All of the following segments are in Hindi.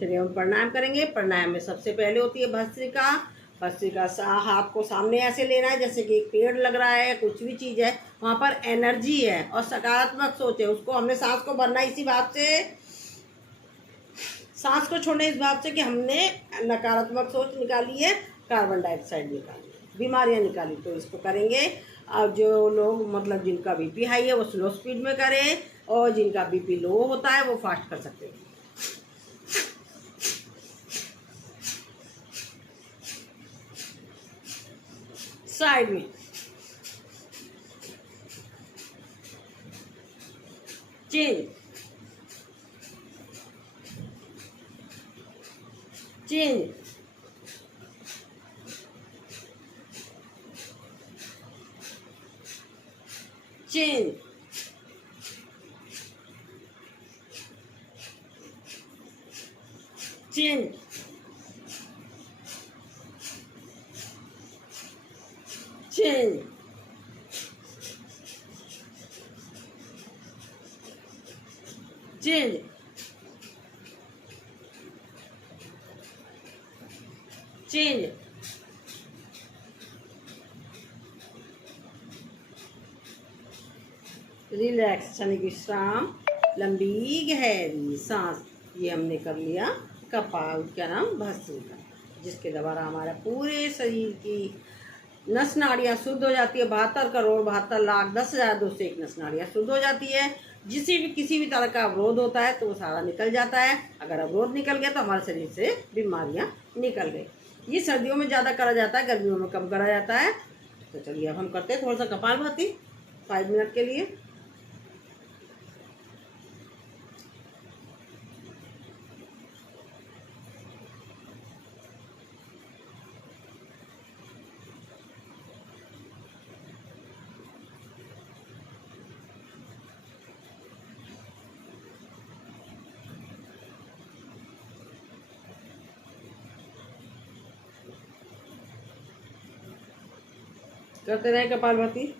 चलिए हम प्राणायाम करेंगे। प्राणायाम में सबसे पहले होती है भस्त्रिका। भस्त्रिका हाथ को सामने ऐसे लेना है जैसे कि एक पेड़ लग रहा है, कुछ भी चीज़ है वहाँ पर एनर्जी है और सकारात्मक सोच है, उसको हमने सांस को भरना इसी भाव से, सांस को छोड़ने इस भाव से कि हमने नकारात्मक सोच निकाली है, कार्बन डाइऑक्साइड निकाली है, बीमारियां निकाली। तो इसको करेंगे। अब जो लोग मतलब जिनका बीपी हाई है वो स्लो स्पीड में करें, और जिनका बीपी लो होता है वो फास्ट कर सकते हैं। साइड में change change change change change change change relax, क्षणिक विश्राम, लंबी गहरी सांस। ये हमने कर लिया कपाल, क्या नाम, भस्त्रिका, जिसके द्वारा हमारा पूरे शरीर की नस नाड़ियाँ शुद्ध हो जाती है। 72 करोड़ 72 लाख 10,201 नस नाड़ियाँ शुद्ध हो जाती है। किसी भी तरह का अवरोध होता है तो वो सारा निकल जाता है। अगर अवरोध निकल गया तो हमारे शरीर से बीमारियाँ निकल गई। ये सर्दियों में ज़्यादा करा जाता है, गर्मियों में कम करा जाता है। तो चलिए अब हम करते हैं थोड़ा सा कपालभाति 5 मिनट के लिए। करते रहे कपालभाति।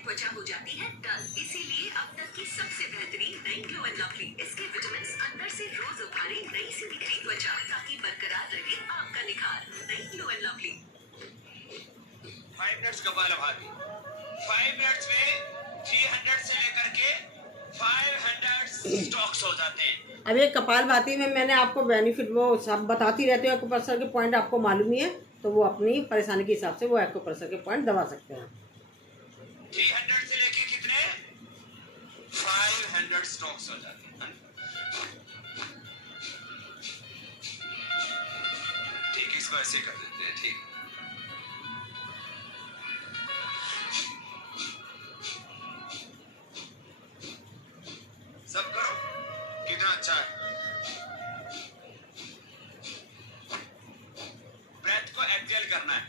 त्वचा हो जाती है डल, इसीलिए अब तक की सबसे बेहतरीन नई ग्लो एंड लवली। इसके विटामिन्स अंदर से रोज उभारे नई सी निखरी त्वचा, ताकि बरकरार रहे आपका निखार। नई glow and lovely. 5 minutes kapalbhati. 5 minutes में 300 से लेकर के 500 स्टॉक्स हो जाते हैं। अब ये कपालभाति में मैंने आपको बेनिफिट वो सब बताती रहती हूँ। एक्यूप्रेशर के पॉइंट आपको मालूम ही है, तो वो अपनी परेशानी के हिसाब से वो एक्यूप्रेशर के पॉइंट दबा सकते हैं। 300 से लेके कितने 500 स्टॉक्स हो जाते हैं। ठीक, इसको ऐसे कर देते हैं। ठीक, सब करो, कितना अच्छा है। ब्रेथ को एक्सेल करना है।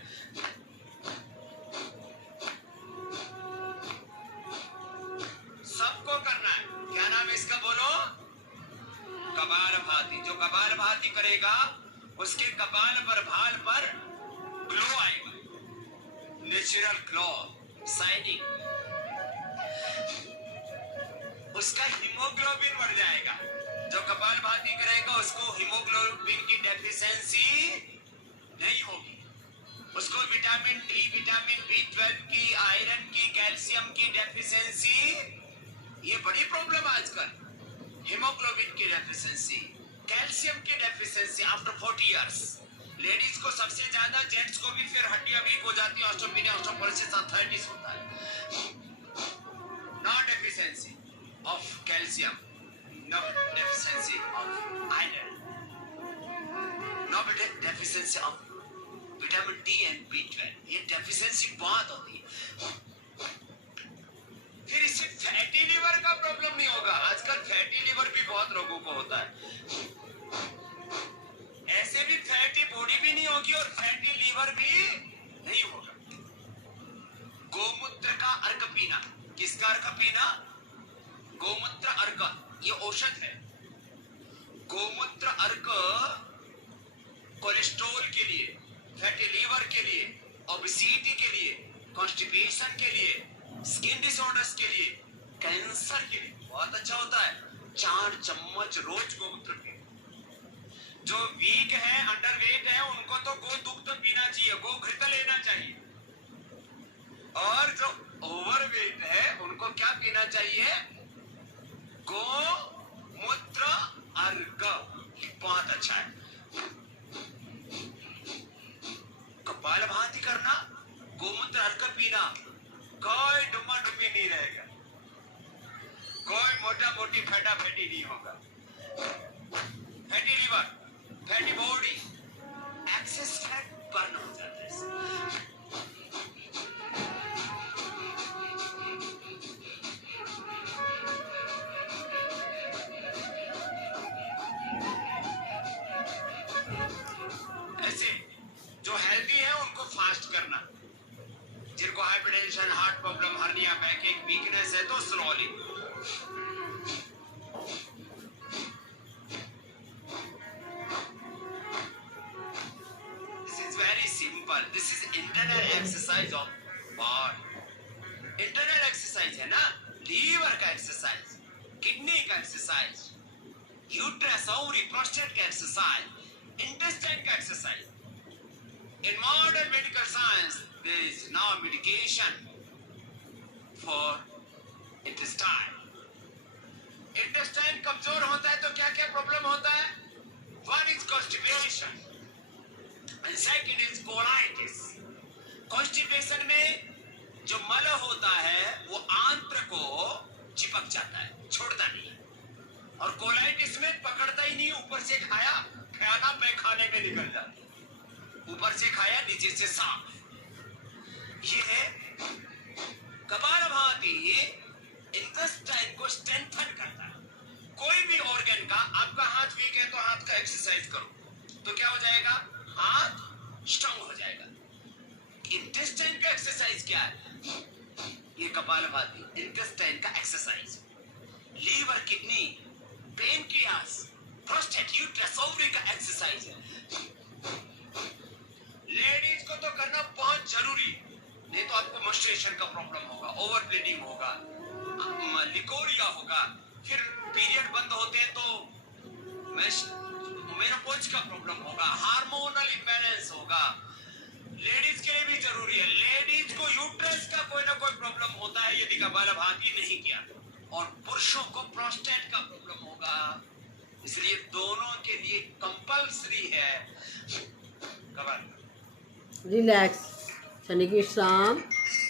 सबको करना है। क्या नाम है इसका, बोलो। कपालभाति। जो कपालभाति करेगा उसके कपाल पर, भाल पर ग्लो आएगा, नेचुरल ग्लो, शाइनिंग। उसका हीमोग्लोबिन बढ़ जाएगा। जो कपालभाति करेगा उसको हीमोग्लोबिन की डेफिशिएंसी नहीं होगी। उसको विटामिन डी, विटामिन B12 की, आयरन की, कैल्शियम की डेफिशिएंसी, ये बड़ी प्रॉब्लम आजकल। हीमोग्लोबिन की डेफिशिएंसी, कैल्शियम की डेफिशिएंसी आफ्टर 40 इयर्स। लेडीज को सबसे ज्यादा, जेंट्स को भी फिर हड्डियां वीक हो जाती है, ऑस्टियोपेनिया, ऑस्टियोपोरोसिस, आर्थराइटिस होता है। Not deficiency of calcium, no deficiency of iron, deficiency of vitamin D and B12, ये डेफिशिएंसी बहुत होती है। फिर इससे फैटी लिवर का प्रॉब्लम नहीं होगा। आजकल फैटी लिवर भी बहुत लोगों को होता है। ऐसे भी फैटी बॉडी भी नहीं होगी और फैटी लिवर भी नहीं होगा। गोमूत्र का अर्क पीना। किसका अर्क पीना? गोमूत्र अर्क, ये औषध है। गोमूत्र अर्क कोलेस्ट्रॉल के लिए, फैटी लिवर के लिए, ओबेसिटी के लिए, कॉन्स्टिपेशन के लिए, स्किन डिसऑर्डर्स के लिए, कैंसर के लिए बहुत अच्छा होता है। 4 चम्मच रोज गोमूत्र पीना। जो वीक है, अंडरवेट है, उनको तो गोदुग्ध पीना चाहिए, गोघृत लेना चाहिए। और जो ओवरवेट है उनको क्या पीना चाहिए? गोमूत्र अर्क, बहुत अच्छा है। कपालभाति करना, गोमूत्र अर्क पीना, कोई डुम्मा डुम्मी नहीं रहेगा, कोई मोटा मोटी फैटा फैटी नहीं होगा। Fatty liver, fatty body, access fat burn हो जाता है इससे। ऐसे जो हेल्दी है उनको फास्ट करना। जिनको hypertension, heart problem, hernia, बैकएक, weakness है तो slowly. This is very simple. This is internal exercise of body. Internal exercise है ना, लीवर का एक्सरसाइज, किडनी का एक्सरसाइज, यूट्रस, ओवरी, प्रोस्टेट का एक्सरसाइज, इंटेस्टाइन का exercise. In modern medical science, there is now medication for intestine. Intestine कमजोर होता है तो क्या क्या प्रॉब्लम होता है? One is constipation and second is colitis. Constipation में जो मल होता है वो आंत्र को चिपक जाता है, छोड़ता नहीं है। और कोलाइटिस में पकड़ता ही नहीं, ऊपर से खाया, खाना पैखाने में निकल जाता है। ऊपर से खाया, नीचे से साफ। ये है कपालभाति, इंटेस्टाइन को स्ट्रेंथन करता है। कोई भी ऑर्गन का, आपका हाथ वीक है तो हाथ का एक्सरसाइज करो तो क्या हो जाएगा? हाथ स्ट्रांग हो जाएगा। इंटेस्टाइन का एक्सरसाइज क्या है? ये कपालभाति, इंटेस्टाइन का exercise. Liver, kidney, pancreas, prostate, uterus, ovary का एक्सरसाइज है। लेडीज को तो करना बहुत जरूरी, नहीं तो आपको menstruation का प्रॉब्लम होगा, ओवर ब्लीडिंग होगा, लिकोरिया होगा, फिर पीरियड बंद होते हैं तो मेनोपॉज का प्रॉब्लम होगा, हार्मोनल इम्बैलेंस होगा। लेडीज के लिए भी जरूरी है। लेडीज को यूट्रस का कोई ना कोई प्रॉब्लम होता है यदि कपालभाति नहीं किया, और पुरुषों को प्रोस्टेट का प्रॉब्लम होगा। इसलिए दोनों के लिए कंपल्सरी है कपाल। रिलैक्स, शनि की शाम,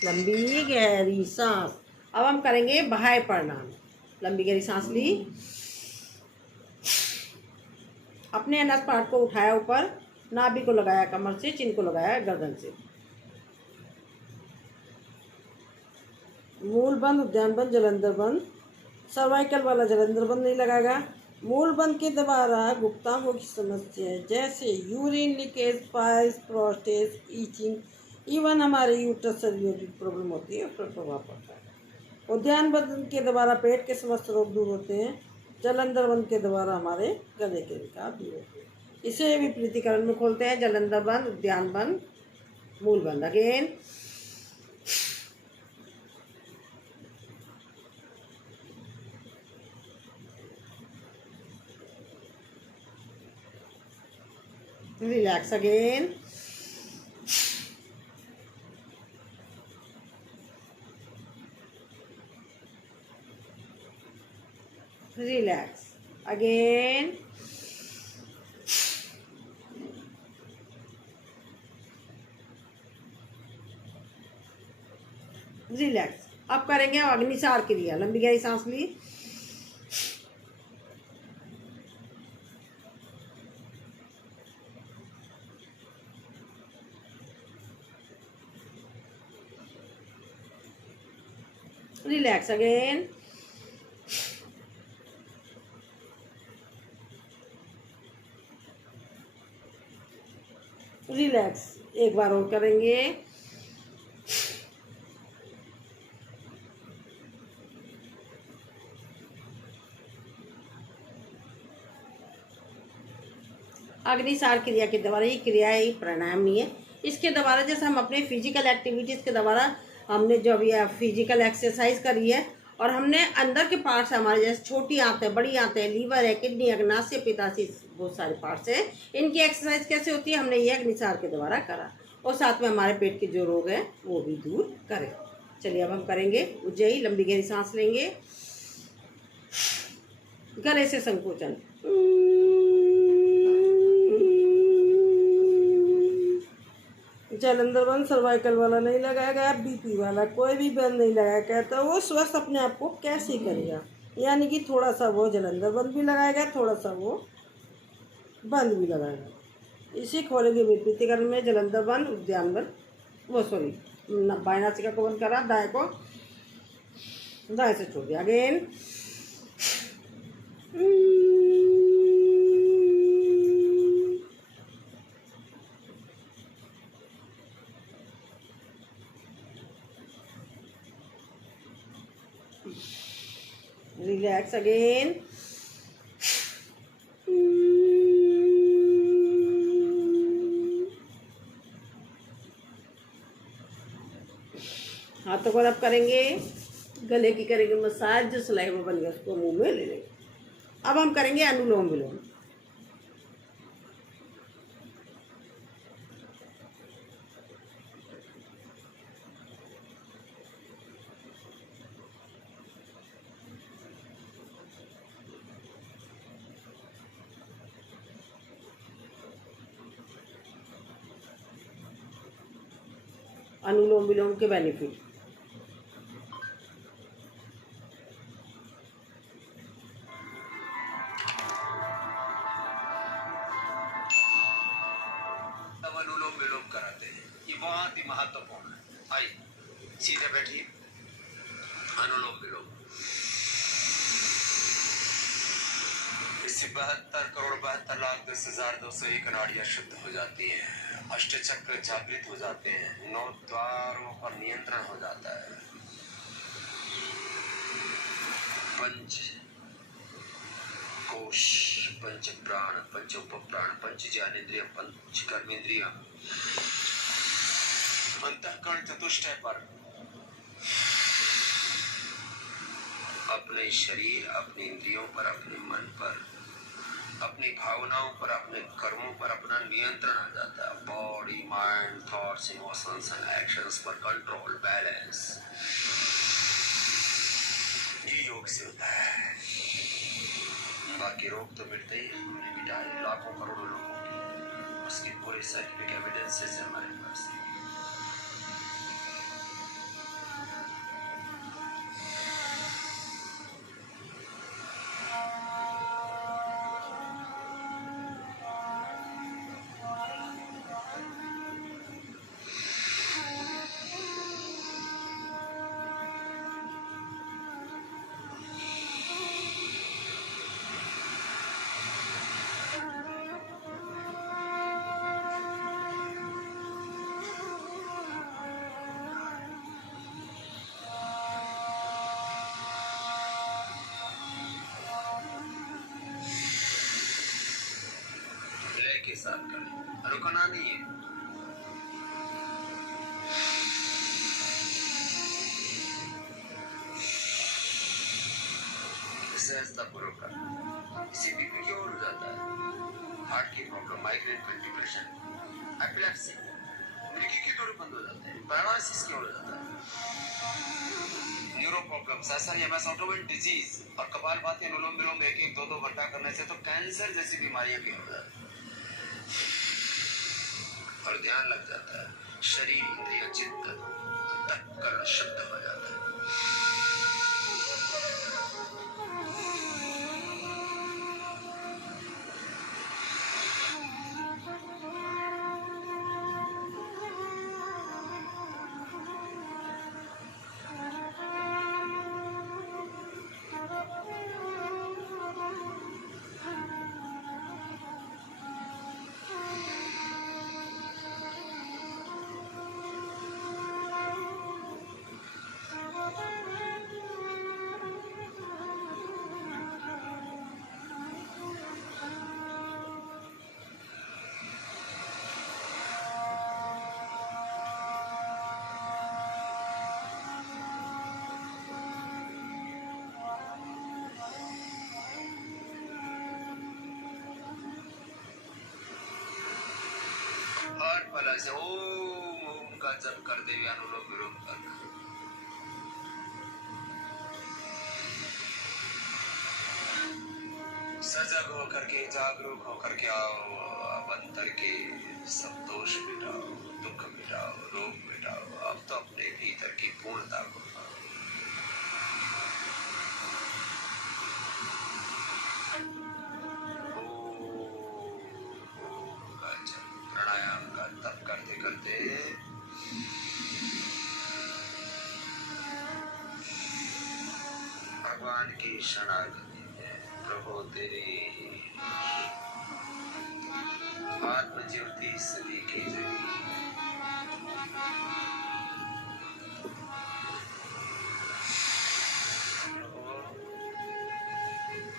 लंबी गहरी सांस। अब हम करेंगे बाह्य प्रणाम। लंबी गहरी सांस ली, अपने अनस पार्ट को उठाया ऊपर, नाभि को लगाया कमर से, चिन को लगाया गर्दन से। मूल बंद, उद्यान बंद, जलंधर बंद, सर्वाइकल वाला जलंधर बंद नहीं लगाएगा। मूल बंद के द्वारा गुप्तांगों की समस्या जैसे urine leakage, piles, prostate, itching, even हमारे यूट्रस से रिलेटेड प्रॉब्लम होती है, उस पर प्रभाव पड़ता है। उद्यान बंद के द्वारा पेट के समस्त रोग दूर होते हैं। जलंधर बंद के द्वारा हमारे गले के विकार दूर होते हैं। इसे विपरीतीकरण में खोलते हैं। जलंधर बंद, उद्यान बंद, मूल बंद। Again relax again, relax again, relax. अब करेंगे अग्निसार क्रिया। लंबी गहरी सांस ली, Relax again. रिलैक्स, एक बार और करेंगे। अग्निसार क्रिया के द्वारा, ये क्रिया है, ये प्राणायाम नहीं है। इसके द्वारा जैसे हम अपने फिजिकल एक्टिविटीज़ के द्वारा हमने जो भी फिजिकल एक्सरसाइज करी है, और हमने अंदर के पार्ट्स हमारे जैसे छोटी आंतें, बड़ी आंतें, लीवर है, किडनी, अग्नाशय, पित्ताशय, बहुत सारे पार्ट्स हैं। इनकी एक्सरसाइज कैसे होती है, हमने ये अग्निसार के द्वारा करा, और साथ में हमारे पेट के जो रोग हैं वो भी दूर करें। चलिए अब हम करेंगे उज्जयी। लंबी गहरी सांस लेंगे, गले से संकोचन। जलंधर बंद सर्वाइकल वाला नहीं लगाया गया, बीपी वाला कोई भी बंद नहीं लगाया गया, तो वो स्वस्थ अपने आप को कैसे करेगा। यानी कि थोड़ा सा वो जलंधर बंद भी लगाया गया, थोड़ा सा वो बंद भी लगाया गया। इसी खोलेंगे विपरीतीकरण में जलंधर बंद, उद्यान बंद, वो सॉरी बाएं नासिका को बंद करा, दाएं को, दाएं से छोड़ दिया। Again relax again. हाथों को रब करेंगे, गले की करेंगे मसाज, जो सिलाई में बन गया उसको मुंह में ले लेंगे। अब हम करेंगे अनुलोम विलोम। अनुलोम विलोम के बेनिफिट। अब अनुलोम विलोम कराते हैं, ये बहुत ही महत्वपूर्ण है। आइए सीधे बैठिए। अनुलोम विलोम, इससे 72,72,10,201 नाड़ियां शुद्ध हो जाती हैं, अष्टचक्र जागृत हो जाते हैं, 9 द्वारों पर नियंत्रण हो जाता है, पंच कोश, पंच प्राण, पंच उपप्राण, पंच ज्ञानेंद्रिय, पंच कर्मेंद्रिय, अंतःकरण चतुष्टय पर अपने शरीर, अपने इंद्रियों पर, अपने मन पर, अपनी भावनाओं पर, अपने कर्मों पर अपना नियंत्रण आ जाता है। Body, mind, thoughts, emotions and actions पर कंट्रोल, बैलेंस, ये योग से होता है। बाकी रोग तो मिटते ही हैं, मिटाए लाखों करोड़ों लोगों की, उसकी पूरी साइंटिफिक एविडेंसेस है हमारे पास। के साथ करें, रुकना नहीं है। सहजता पूर्वक कर, इसे बीपी की ओर हो जाता है, हार्ट की प्रॉब्लम, माइग्रेन, डिप्रेशन, एपिलेप्सी, मृत्यु की दौड़ बंद हो जाते हैं, पैरालिसिस की ओर हो जाता है, न्यूरो प्रॉब्लम्स, एसआईएमएस, ऑटोइम्यून डिजीज और कपालभाति, अनुलोम विलोम 1-1, 2-2 घंटा करने से तो कैंसर जैसी बीमारियां की हो जाती है और ध्यान लग जाता है, शरीर, इंद्रिय, चित्त, अंतःकरण शुद्ध हो जाता है। सिंपल ऐसे ओम का जप करते हुए अनुलोम विलोम करना। सजग होकर के, जागरूक होकर के आओ। अब अंतर के सब दोष मिटाओ, दुख मिटाओ, रोग मिटाओ। अब तो अपने भीतर की पूर्णता को पाओ। ओम का जप, प्राणायाम का तप करते करते भगवान की शरणागति है। प्रभु तेरी आत्म ज्योति सदी की जगी।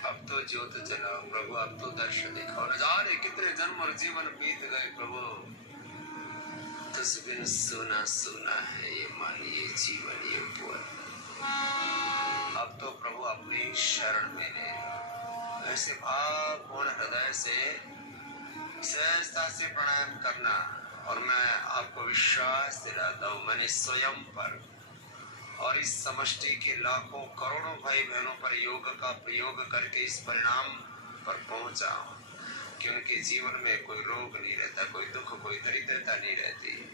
अब तो ज्योत जलाओ प्रभु, अब तो दर्शन दिखाओ। न जाने कितने जन्म और जीवन बीत गए प्रभु, तुझ बिन सुना सुना है ये मानिए जीवन ये पुअन। अब तो प्रभु अपनी शरण में ले ऐसे भावपूर्ण हृदय से सहजता से प्राणायाम करना। और मैं आपको विश्वास दिलाता हूँ, मैंने स्वयं पर और इस समष्टि के लाखों करोड़ों भाई बहनों पर योग का प्रयोग करके इस परिणाम पर पहुंचा हूँ कि उनके जीवन में कोई रोग नहीं रहता, कोई दुख, कोई दरिद्रता नहीं रहती।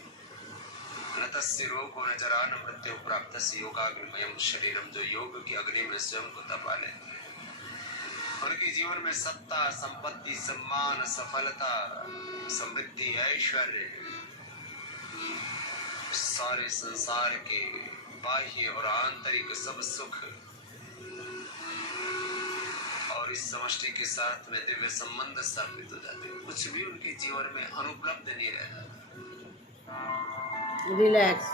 न तस्य रोगो न जरा न मृत्यु प्राप्तस्य योगाग्निमयं शरीरम, जो योग की अग्नि में स्वयं को तपा लेते हैं। उनके जीवन में सत्ता, संपत्ति, सम्मान, सफलता, समृद्धि, ऐश्वर्य, सारे संसार के बाह्य और आंतरिक सब सुख और इस समष्टि के साथ में दिव्य संबंध स्थापित हो जाते हैं। कुछ भी उनके जीवन में अनुपलब्ध नहीं रहता। रिलैक्स,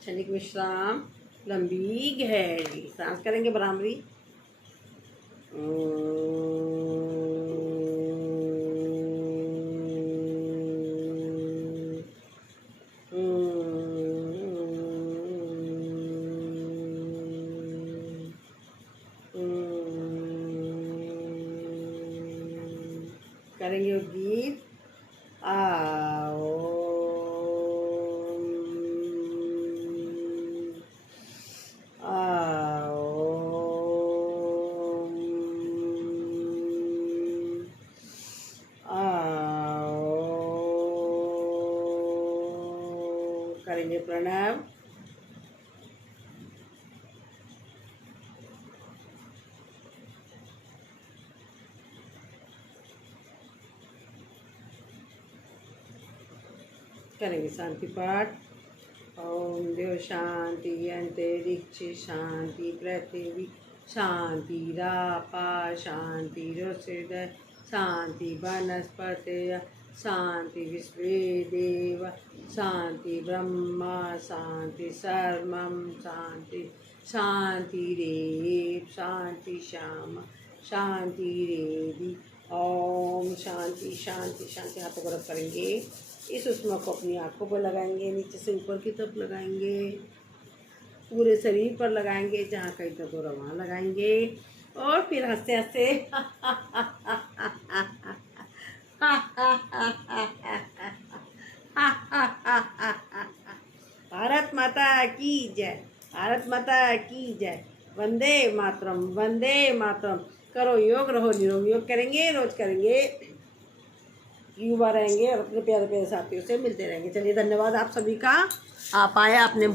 क्षणिक विश्राम, लंबी गहरी सांस करेंगे भ्रामरी। करेंगे गीत आओ आओ आओ, करेंगे प्रणाम। करेंगे शांति पाठ। ओम देव शांति, अंतरिक्ष शांति, पृथ्वी शांति, रापा शांति, हृदय शांति, वनस्पतय शांति, विश्वे देव शांति, ब्रह्मा शांति, सर्वं शांति, शांति रेव शांति, श्याम शांति रेवी। ओम शांति शांति शांति। हाथों को रख करेंगे। इस उष्मा को अपनी आँखों पर लगाएंगे, नीचे से ऊपर की तरफ लगाएंगे, पूरे शरीर पर लगाएंगे, जहाँ कहीं तक हो रहा वहाँ लगाएंगे और फिर हंसते हंसते भारत माता की जय, भारत माता की जय, वंदे मातरम, वंदे मातरम। करो योग, रहो निरोग। योग करेंगे, रोज करेंगे, युवा रहेंगे और अपने प्यारे प्यारे साथियों से मिलते रहेंगे। चलिए, धन्यवाद आप सभी का। आप आए, आपने